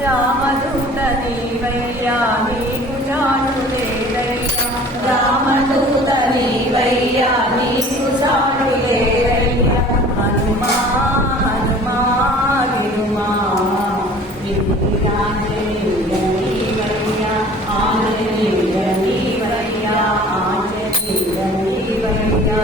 రామదూత నీవయ్యా నీకు చాటు లేదయ్యా రామదూత నీవయ్యా నీకు చాటు లేదయ్యా హనుమా హనుమా వినుమా వీరాంజనేయ నీవయ్యా ఆంజనేయ నీవయ్యా ఆంజనేయ నీవయ్యా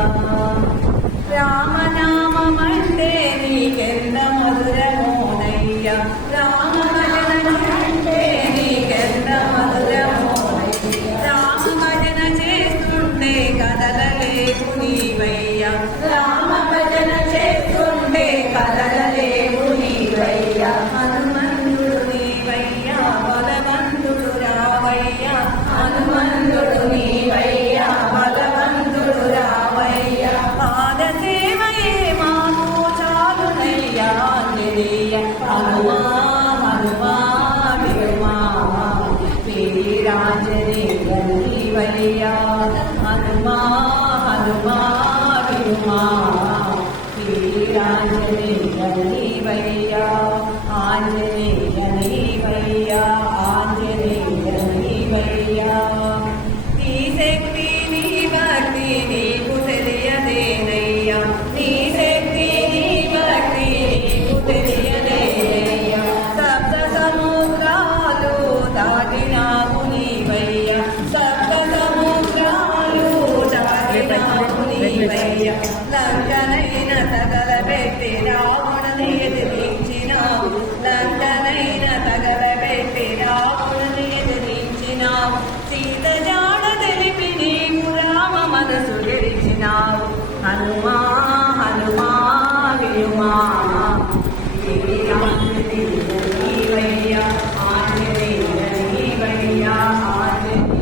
రామనామమంటే నీకెంత మధురమోనయ్యా రామభజనంటే నీకెంత మధురమోనయ్యా రామభజన చేస్తుంటే కదలలేవు నీవయ్యా రామభజన చేస్తుంటే కదలలేవు నీవయ్యా హనుమంతుడు నీవయ్యా బలవంతుడు రావయ్యా హనుమంతుడు నీవయ్యా బలవంతుడు రావయ్యా పాదసేవయే మాకు చాలునయ్యా ఆంజనేయ హనుమా హనుమా వినుమా వీరాంజనేయ నీవయ్యా హనుమా హనుమా వినుమా వీరాంజనేయ నీవయ్యా ఆంజనేయ నీవయ్యా ఆంజనేయ నీవయ్యా నీ శక్తి నీ భక్తి నీకు తెలియదేనయ్యా నీ శక్తి నీ భక్తి నీకు తెలియదేనయ్యా సప్త సముద్రాలు దాటినావు నీవయ్యా సప్త సముద్రాలు దాటినావు నీవయ్యా లంకనైన తగలబెట్టి రావణుని ఎదిరించినావు లంకనైన తగలబెట్టి రావణుని ఎదిరించినావు సీత జాడ తెలిపి నీవు రామ మనసు గెలిచినావు హనుమా హనుమా వినుమా వీరాంజనేయ నీవయ్యా ఆంజనేయ నీవయ్యా ఆంజనేయ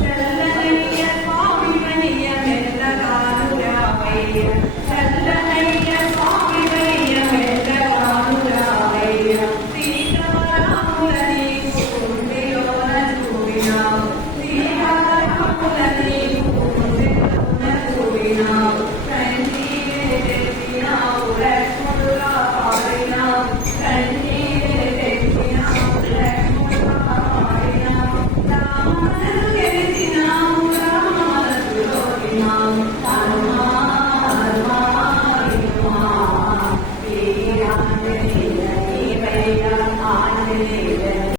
చల్లనయ్య స్వామివయ్య మెల్లగాను రావయ్య చల్లనయ్య స్వామివయ్య మెల్లగాను రావయ్య సీతారాములని గుండెలోన చూపినావు సీతారాములని గుండెలోన చూపినావు కన్నీరే తెచ్చినావు లక్ష్మణులా పాడినావు కన్నీరే తెచ్చినావు లక్ష్మణులా పాడినావు రామను గెలిచినావు రామ మనసులో వినావు హనుమా హనుమా వినుమా వీరాంజనేయ నీవయ్యా ఆంజనేయ